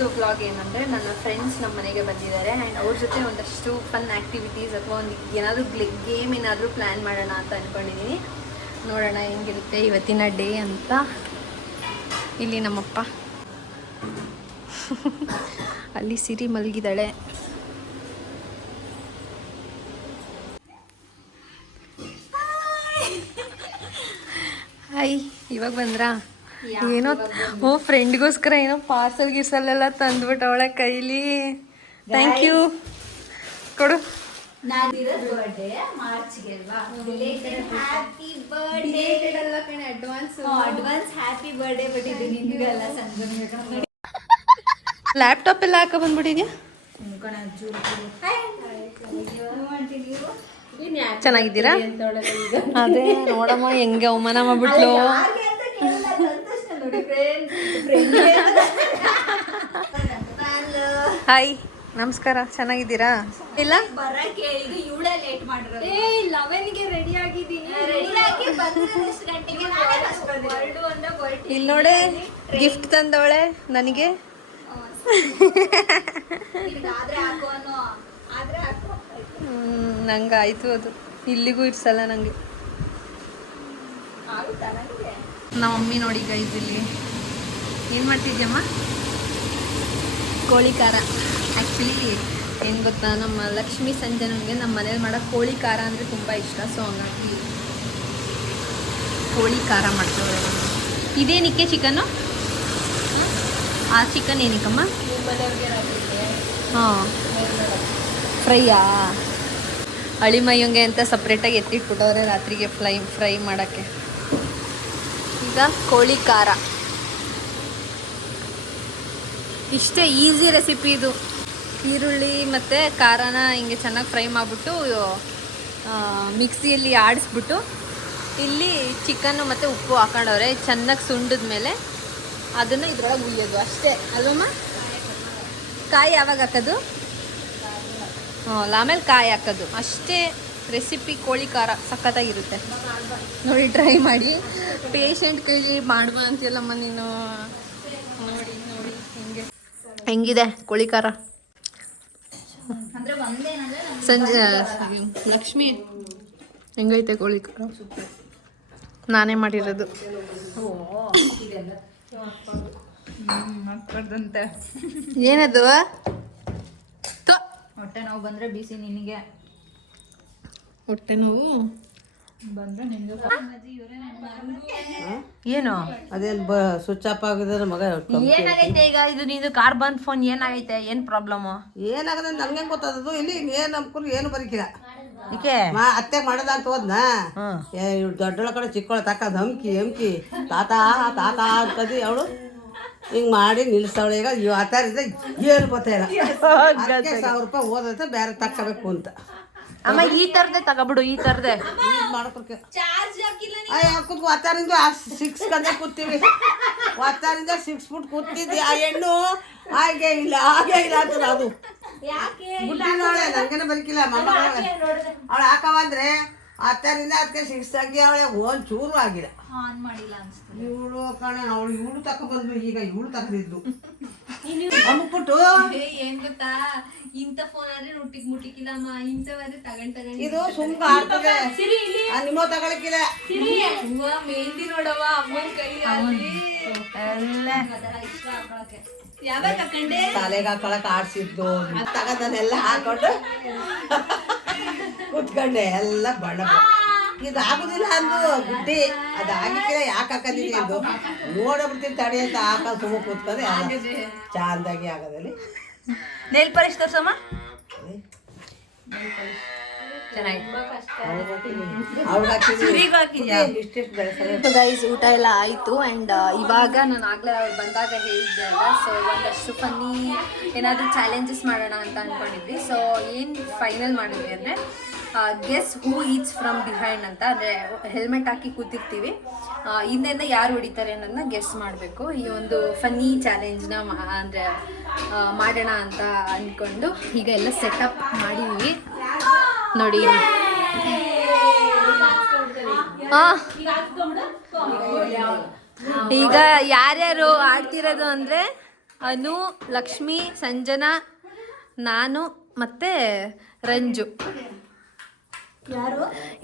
ಇವತ್ತೊಂದು ವ್ಲಾಗ್ ಏನಂದರೆ ನನ್ನ ಫ್ರೆಂಡ್ಸ್ ನಮ್ಮ ಮನೆಗೆ ಬಂದಿದ್ದಾರೆ ಆ್ಯಂಡ್ ಅವ್ರ ಜೊತೆ ಒಂದಷ್ಟು ಫನ್ ಆ್ಯಕ್ಟಿವಿಟೀಸ್ ಅಥವಾ ಒಂದು ಏನಾದರೂ ಗೇಮ್ ಏನಾದರೂ ಪ್ಲ್ಯಾನ್ ಮಾಡೋಣ ಅಂತ ಅಂದ್ಕೊಂಡಿದ್ದೀನಿ. ನೋಡೋಣ ಹೆಂಗಿರುತ್ತೆ ಇವತ್ತಿನ ಡೇ ಅಂತ. ಇಲ್ಲಿ ನಮ್ಮಪ್ಪ, ಅಲ್ಲಿ ಸಿರಿ ಮಲಗಿದ್ದಾಳೆ. ಹಾಯ್, ಇವಾಗ ಬಂದ್ರಾ? ಏನೋ ಫ್ರೆಂಡ್ಗೋಸ್ಕರ ಏನೋ ಪಾರ್ಸಲ್ ಗಿರ್ಸಲ್ಲೆಲ್ಲ ತಂದ್ಬಿಟ್ಟು ಅವಳ ಕೈಲಿ. ಥ್ಯಾಂಕ್ ಯು, ಕೊಡು. ಲ್ಯಾಪ್ಟಾಪ್ ಎಲ್ಲ ಹಾಕ ಬಂದ್ಬಿಟ್ಟಿದ್ಯಾ? ಚೆನ್ನಾಗಿದ್ದೀರಾ? ಅದೇ ನೋಡಮ್ಮ ಹೆಂಗೆ ಅವಮಾನ ಮಾಡ್ಬಿಟ್ಲು. ಹಾಯ್, ನಮಸ್ಕಾರ. ಚೆನ್ನಾಗಿದ್ದೀರಾ? ಇಲ್ಲ ಇಲ್ಲಿ ನೋಡೆ ಗಿಫ್ಟ್ ತಂದವಳೆ ನನಗೆ. ನಂಗೆ ಆಯ್ತು, ಅದು ಇಲ್ಲಿಗೂ ಇಡ್ಸಲ್ಲ ನಂಗೆ. ನಮ್ಮ ಮಮ್ಮಿ ನೋಡಿ ಗೈಸ್, ಇಲ್ಲಿ ಏನು ಮಾಡ್ತಿದ್ಯಮ್ಮ? ಕೋಳಿ ಖಾರ. ಆ್ಯಕ್ಚುಲಿ ಏನು ಗೊತ್ತಾ, ನಮ್ಮ ಲಕ್ಷ್ಮೀ ಸಂಜನಂಗೆ ನಮ್ಮ ಮನೇಲಿ ಮಾಡೋ ಕೋಳಿ ಖಾರ ಅಂದರೆ ತುಂಬ ಇಷ್ಟ. ಸೊ ಹಂಗಾಗಿ ಕೋಳಿ ಖಾರ ಮಾಡ್ತೇವೆ. ಇದೇನಿಕ್ಕೆ ಚಿಕನ್ನು? ಆ ಚಿಕನ್ ಏನಕ್ಕಮ್ಮ? ಹಾಂ, ಫ್ರೈಯಾ? ಅಳಿಮಯ್ಯಂಗೆ ಅಂತ ಸಪ್ರೇಟಾಗಿ ಎತ್ತಿಟ್ಬಿಟ್ಟವ್ರೆ ರಾತ್ರಿಗೆ ಫ್ರೈ ಮಾಡೋಕ್ಕೆ. ಈಗ ಕೋಳಿ ಖಾರ ಇಷ್ಟೇ, ಈಸಿ ರೆಸಿಪಿ ಇದು. ಈರುಳ್ಳಿ ಮತ್ತು ಖಾರನ ಹಿಂಗೆ ಚೆನ್ನಾಗಿ ಫ್ರೈ ಮಾಡಿಬಿಟ್ಟು ಮಿಕ್ಸಿಯಲ್ಲಿ ಆಡಿಸ್ಬಿಟ್ಟು ಇಲ್ಲಿ ಚಿಕನ್ನು ಮತ್ತು ಉಪ್ಪು ಹಾಕೊಂಡವ್ರೆ. ಚೆನ್ನಾಗಿ ಸುಂಡಿದ ಮೇಲೆ ಅದನ್ನು ಇದ್ರೊಳಗೆ ಹುಯ್ಯೋದು ಅಷ್ಟೇ ಅಲ್ವಮ್ಮ? ಕಾಯಿ ಯಾವಾಗ ಹಾಕೋದು? ಆಮೇಲೆ ಕಾಯಿ ಹಾಕೋದು ಅಷ್ಟೇ. ರೆಸಿಪಿ ಕೋಳಿ ಖಾರ ಸಖತ್ತಾಗಿರುತ್ತೆ ನೋಡಿ, ಟ್ರೈ ಮಾಡಿ. ಪೇಷಂಟ್ ಕೈಲಿ ಮಾಡುವ ಅಂತೀಯಲ್ಲಮ್ಮ ನೀನು. ನೋಡಿ ನೋಡಿ ಹೆಂಗಿದೆ ಕೋಳಿ ಖಾರ. ಸಂಜೆ ಲಕ್ಷ್ಮಿ ಹೆಂಗೈತೆ ಕೋಳಿ ಖಾರ? ನಾನೇ ಮಾಡಿರೋದು. ಏನದು? ಹೊಟ್ಟೆ ನೋವು ಬಂದ್ರೆ ಬಿಸಿ ನಿನಗೆ. ಹೊಟ್ಟೆ ನೋವು ಬಂದ್ರೆ ನಿಂಗೆ ಏನು? ಅದೇನು ಸ್ವಿಚ್ ಆಫ್ ಆಗಿದ್ರೆ ಮಗ. ಏನಾಗೈತೆ ಈಗ? ಇದು ನಿಂದು ಕಾರ್ಬನ್ ಫೋನ್ ಏನಾಗೈತೆ? ಏನು ಪ್ರಾಬ್ಲಮ್ಮು? ಏನಾಗದ ನಂಗೆ ಗೊತ್ತದು. ಇಲ್ಲಿ ಏನು ಅನ್ಕೊಂಡು ಏನು ಬರೀಕಿಲ್ಲ. ಏಕೆ ಅತ್ತೆ ಮಾಡೋದ ಅಂತ ಹೋದ್ನ, ದೊಡ್ಡಳ ಕಡೆ ಚಿಕ್ಕವಳ ತಕ್ಕ ಧಮ್ಕಿ ತಾತ ತಾತ ಅಂತದಿ ಅವಳು ಹಿಂಗೆ ಮಾಡಿ ನಿಲ್ಲಿಸ್ತಾವಳೆ. ಈಗ ಇವ್ ಆತಾರಿದ್ರೆ ಏನು ಗೊತ್ತಿಲ್ಲ. 1,000 ರೂಪಾಯಿ ಹೋದೈತೆ, ಬೇರೆ ತಕ್ಕಬೇಕು ಅಂತ. ಅಮ್ಮ ಈ ಥರದೇ ತಗೋಬಿಡು, ಈ ಥರದೇ ಮಾಡ್ಕೊಡ್ಕೆ. ಕೂತ್ ಒತ್ತಾರಿಂದ 6 ಗಂಟೆ ಕೂತೀವಿ. ಒತ್ತಾರಿಂದ 6 ಫುಟ್ ಕೂತಿದ್ವಿ. ಆ ಹೆಣ್ಣು ಹಾಗೆ ಇಲ್ಲ ಅಂತ ಅದು ಬಿಟ್ಟಿನವಳೆ. ನಂಗೇನೆ ಬರಕಿಲ್ಲ ಮಮ್ಮ. ಅವಳು ಹಾಕವಂದ್ರೆ 10ರಿಂದ 10ಕ್ಕೆ 6 ಆಗಿ ಅವಳೆ ಒಂಚೂರು ಆಗಿಲ್ಲ. ಇವಳು ಕಣ ಅವಳು ಇವಳು ತಕೊಂಡ್ಬಂದ್ಲು. ಈಗ ಇವಳು ತಗೊಂಡಿದ್ದು ಅಮ್ಬಿಟ್ಟು ಏನ್ ಗೊತ್ತಾ, ಇಂಥ ಫೋನ್ ಆದ್ರೆ ಮುಟ್ಟಿಕ್ಕಿಲ್ಲಮ್ಮ, ಇಂಥವಾದ್ರೆ ತಗೊಂಡು ಇದು ಸುಮ್ಕ ಆಡ್ತದೆ. ನಿಮ್ಮ ತಗೊಳಕಿಲ್ಲ. ಮೆಹಂದಿ ನೋಡವ ಅಮ್ಮನ ಕೈಯಲ್ಲಿ ಯಾವಾಗ ಹಾಕೊಂಡೆ? ತಲೆಗೆ ಹಾಕೊಳಕ್ ಆಡ್ಸಿದ್ದು ತಗದನ್ನೆಲ್ಲ ಹಾಕೊಂಡು ಕುತ್ಕೊಂಡೆ. ಎಲ್ಲ ಬಣ್ಣ ಇದು ಆಗುದಿಲ್ಲ ಅಂದು ಬುದ್ಧಿ. ಅದು ಆಗಿಕ್ಕಿಲ್ಲ. ಯಾಕೆ ಹಾಕದಿದೆ ಎಂದು ನೋಡಬಿಡ್ತೀನಿ ತಡೆ ಅಂತ ಹಾಕೊಂಡು ಸುಮ್ಮ ಕೂತ್ಕೊಂಡೆ. ಚಂದಾಗಿ ಆಗೋದಲ್ಲಿ ನೇಲ್ ಪಾಲಿಶ್ ತೋರ್ಸಮ್ಮ. ಗೈಸ್, ಊಟ ಎಲ್ಲ ಆಯಿತು. ಆ್ಯಂಡ್ ಇವಾಗ ನಾನು ಆಗಲೇ ಅವ್ರು ಬಂದಾಗ ಹೇಳಿದ್ದೆ ಅಲ್ಲ, ಸೊ ಒಂದಷ್ಟು ಫನ್ನಿ ಏನಾದರೂ ಚಾಲೆಂಜಸ್ ಮಾಡೋಣ ಅಂತ ಅಂದ್ಕೊಂಡಿದ್ವಿ. ಸೊ ಏನು ಫೈನಲ್ ಮಾಡಿದ್ವಿ ಅಂದರೆ guess who eats from behind ಅಂತ. ಅಂದರೆ ಹೆಲ್ಮೆಟ್ ಹಾಕಿ ಕೂತಿರ್ತೀವಿ, ಹಿಂದೆಯಿಂದ ಯಾರು ಹೊಡಿತಾರೆ ಅನ್ನೋದನ್ನ ಗೆಸ್ ಮಾಡಬೇಕು. ಈ ಒಂದು ಫನ್ನಿ ಚಾಲೆಂಜ್ನ ಅಂದರೆ ಮಾಡೋಣ ಅಂತ ಅಂದ್ಕೊಂಡು ಈಗ ಎಲ್ಲ ಸೆಟಪ್ ಮಾಡಿದ್ವಿ ನೋಡಿ. ಈಗ ಯಾರ್ಯಾರು ಆಡ್ತಿರೋದು ಅಂದರೆ ಅನು, ಲಕ್ಷ್ಮಿ, ಸಂಜನಾ, ನಾನು ಮತ್ತೆ ರಂಜು.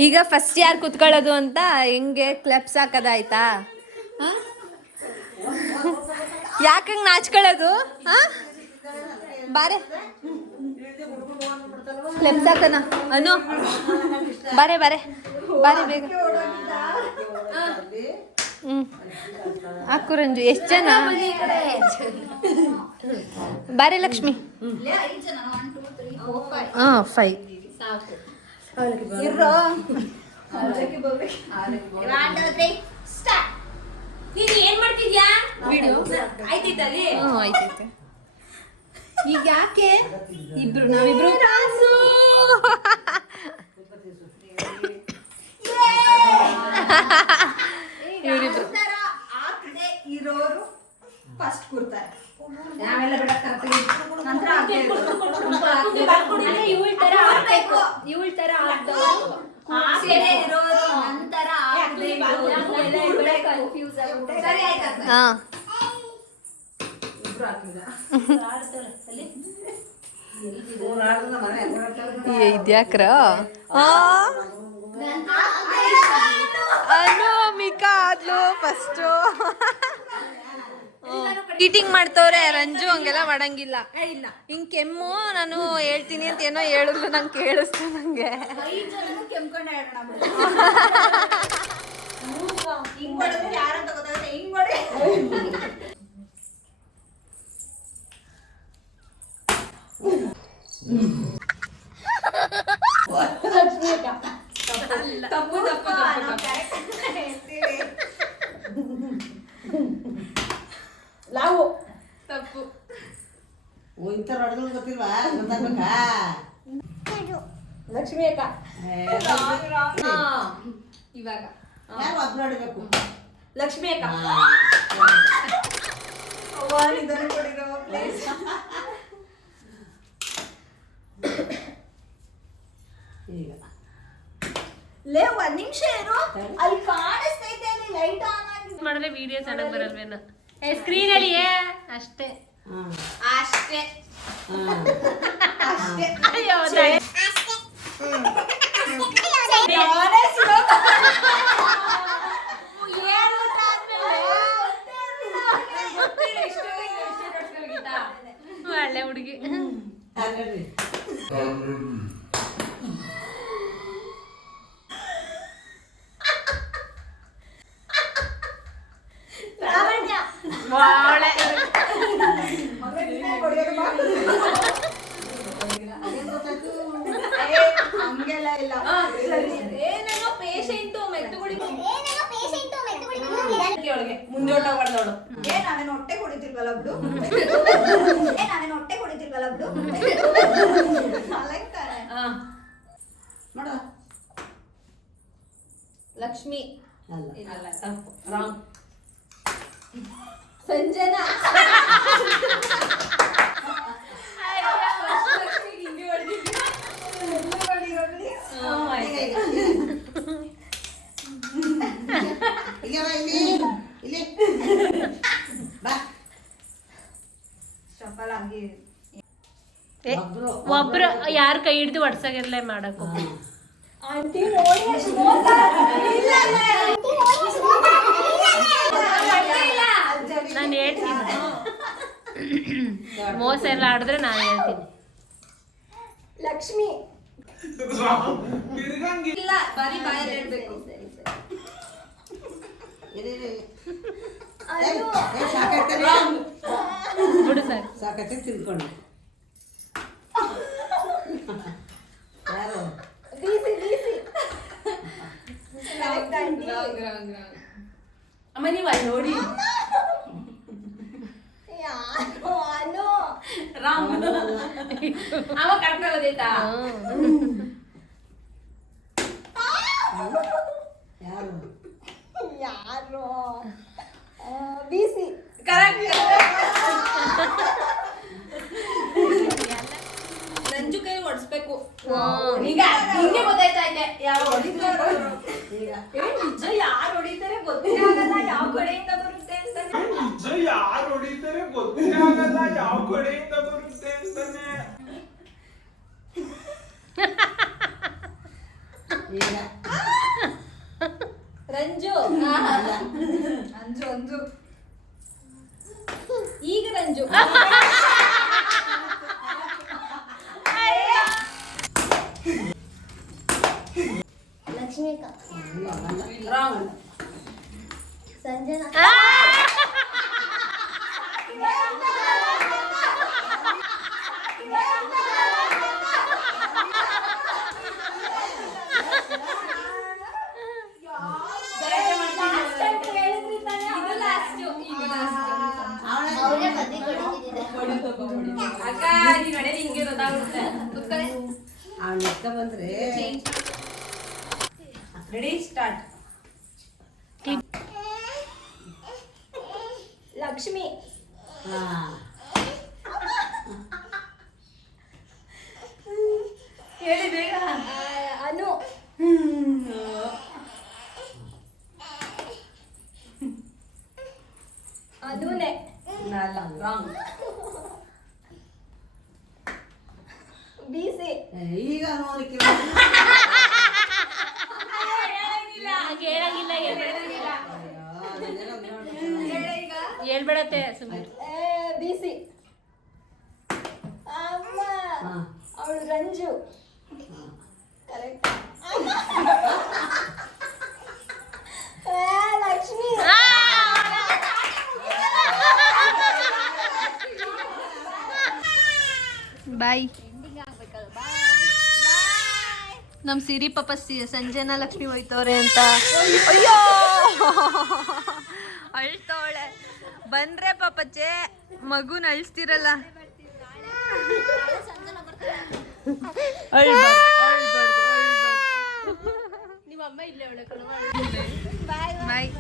ಈಗ ಫಸ್ಟ್ ಯಾರು ಕುತ್ಕೊಳ್ಳೋದು ಅಂತ ಹೆಂಗೆ ಕ್ಲಬ್ಸ್ ಹಾಕೋದಾಯ್ತಾ? ಯಾಕಂಗೆ ನಾಚ್ಕೊಳ್ಳೋದು? ಬಾರೆ ಕ್ಲಬ್ಸ್ ಹಾಕೋಣ. ಅನು ಬಾರೆ ಬಾರೆ ಬಾರೆ ಬೇಗ. ಹಾಕು ರಂಜು. ಎಷ್ಟು ಜನ? ಬಾರೆ ಲಕ್ಷ್ಮಿ. ಹಾಂ 5. ಏನ್ ಮಾಡ್ತಿದ್ಯಾ? ಆಯ್ತೈತೆ. ಈಗ ಯಾಕೆ ನಾವಿಬ್ರು ಇವರಿಬ್ರು ಇರೋರು ಫಸ್ಟ್ ಕೂರ್ತಾರೆ. ಇವಳ ತರ ಇದ್ಯಾಕ್ರ ಅನು ಮಿಕಾ ಆದ್ಲು ಫಸ್ಟು. ಈಟಿಂಗ್ ಮಾಡ್ತವ್ರೆ. ರಂಜು ಹಂಗೆಲ್ಲ ಮಾಡಂಗಿಲ್ಲ. ಹಿಂಗ್ ಕೆಮ್ಮು ನಾನು ಹೇಳ್ತೀನಿ ಅಂತ ಏನೋ ಹೇಳಿದ್ಲು, ನಂಗೆ ಕೇಳಿಸ್ತು. ನಂಗೆ ತಪ್ಪು. ಇಂಥವ್ರು ಹೊಡೆದ್ರು ಗೊತ್ತಿಲ್ವಾ? ಗೊತ್ತಾಗ್ಬೇಕಾ? ಲಕ್ಷ್ಮಿ ಅಕ್ಕ ಇವಾಗ ಯಾರು ಒಬ್ರು ಹೊಡಿಬೇಕು? ಲಕ್ಷ್ಮಿ ಅಕ್ಕ ಈಗ ಲೇ ಒಂದ್ ನಿಮಿಷ ಇರು. ಅಲ್ಲಿ ಕಾಣಿಸ್ತೈತೆ, ಅಲ್ಲಿ ಲೈಟ್ ಆನ್ ಆಗಿದೆ. ಮಾಡಿದ್ರೆ ವಿಡಿಯೋ ಚೆನ್ನಾಗಿ ಬರಲ್ವೇನೋ. ಸ್ಕ್ರೀನ್ ಅಲ್ಲಿ ಅಷ್ಟೇ ಅಷ್ಟೇ ಅಷ್ಟೇ. ಅಯ್ಯೋ ಒಳ್ಳೆ ಹುಡುಗಿ. ಹಂಗೆಲ್ಲ ಇಲ್ಲ. ಏನೋ ಪೇಷಂಟು ಮುಂದೋಟ ಹೊಡೆದವಳು. ನಾವೇನು ಹೊಟ್ಟೆ ಕುಡಿತಿಲ್ವಲ್ಲ ಬಿಡು. ನಾವೇನು ಹೊಟ್ಟೆ ಕುಡಿತಿಲ್ವಲ್ಲ ಬಿಡು. ನೋಡ ಲಕ್ಷ್ಮಿ ಅಲ್ಲ ತಪ್ಪು. ರಾಂಗ್. ಸಂಜನಾ ಇಲ್ಲಿ ಇಲ್ಲಿ ಬಾ. ಚಪ್ಪಲ್ ಹಂಗೆ ಒಬ್ರು ಯಾರ ಕೈ ಹಿಡಿದು ಹೊಡ್ಸಂಗಿರ್ಲೇ ಮಾಡಕ್ ಹೋಗ್ಬೇಕು. ಆಂಟಿ ನೋಡಿ ಎಷ್ಟು ಮೋಸ. ಇಲ್ಲ ನಾನು ಹೇಳ್ತೀನಿ, ಮೋಸ ಎಲ್ಲ ಆಡಿದ್ರೆ ನಾನು ಹೇಳ್ತೀನಿ. ಲಕ್ಷ್ಮಿ ಇಲ್ಲ, ಬರೀ ಬಾಯಲ್ಲಿ ಹೇಳ್ಬೇಕು. ಬಿಡು ಸರ್. ಸಾಕತ್ತೆ ತಿಳ್ಕೊಂಡು ಯಾರು ಅಮ್ಮ ನೀವು ಅಲ್ಲಿ ನೋಡಿ. ಅವ ಕರ್ಕೊಳ್ಳೋದೈತಾ? ಯಾರು ಯಾರು ಬಿಸಿ ಕರೆಕ್ಟ್. ರಂಜು ಕೈ ಹೊಡ್ಸ್ಬೇಕು. ಈಗ ಹಿಂಗೆ ಗೊತ್ತಾಯ್ತಾ ಇದೆ ಯಾವ ಹೊಡಿತಾರೆ. ಈಗ ನಿಜ ಯಾರು ಹೊಡಿತಾರೆ ಗೊತ್ತಿಲ್ಲ, ಯಾವ ಕಡೆಯಿಂದ ಬರುತ್ತೆ ಅಂತ. ಯಾರು ಹೊಡಿತಾರೆ ಗೊತ್ತೇ ಆಗಲ್ಲ ಯಾವ ಕಡೆಯಿಂದ ಬರುತ್ತೆ ಅಂತಾನೆ. ರಂಜು ಅಂಜು ಅಂಜು ಈಗ ರಂಜು ಲಕ್ಷ್ಮೀಕಾ ಸಂಜನಾ ಅಕ್ಕ ನೀನ್ ನಡೆದು ಹಿಂಗೆ ಗೊತ್ತಾಗುತ್ತೆ ಕೂತ್ಕೊಳ್ಳಿ. ಅವ್ನು ಎಕ್ಕ ಬಂದ್ರೆ ರೆಡಿ ಸ್ಟಾರ್ಟ್. ಲಕ್ಷ್ಮಿ ಹಾ ಹೇಳಿ ಬೇಗ. ಅನು ಅನುನೆ ರಾಂಗ್. ಬಿಸಿ ಈಗ ನೋಡಿಕೆ ಹೇಳ್ಬೇಡತ್ತೆ ಸುಮ್ಮನೆ. ಬಿಸಿ ಅಮ್ಮ ಅವಳು ರಂಜು ಕರೆಕ್ಟ್ ಲಕ್ಷ್ಮಿ ಬಾಯ್. ನಮ್ಮ ಸಿರಿ ಪಾಪ ಸಂಜೆನ ಲಕ್ಷ್ಮಿ ಹೋಯ್ತವ್ರೆ ಅಂತ ಅಯ್ಯೋ ಅಳ್ತವಳೆ. ಬಂದ್ರೆ ಪಾಪಚ್ಚೆ ಮಗುನ ಅಳಿಸ್ತಿರಲ್ಲ. ನಿಮ್ಮ ಅಮ್ಮ ಇಲ್ಲೇ ಅವಳೆ ಬಾಯ್ ಬಾಯ್.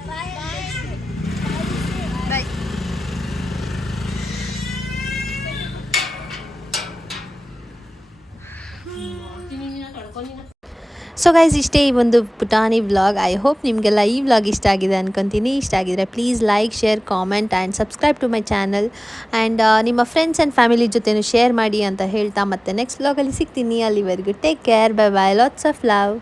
ಸೊ ಗೈಸ್ ಇಷ್ಟೇ ಈ ಒಂದು ಪುಟಾಣಿ ವ್ಲಾಗ್. ಐ ಹೋಪ್ ನಿಮಗೆಲ್ಲ ಈ ವ್ಲಾಗ್ ಇಷ್ಟ ಆಗಿದೆ ಅನ್ಕೊತೀನಿ. ಇಷ್ಟ ಆಗಿದ್ರೆ please like, share, comment and subscribe to my channel. And ನಿಮ್ಮ ಫ್ರೆಂಡ್ಸ್ ಆ್ಯಂಡ್ ಫ್ಯಾಮಿಲಿ ಜೊತೆನೂ ಶೇರ್ ಮಾಡಿ ಅಂತ ಹೇಳ್ತಾ ಮತ್ತೆ ನೆಕ್ಸ್ಟ್ ವ್ಲಾಗಲ್ಲಿ ಸಿಗ್ತೀನಿ. ಅಲ್ಲಿವರೆಗೂ take care, bye bye, lots of love.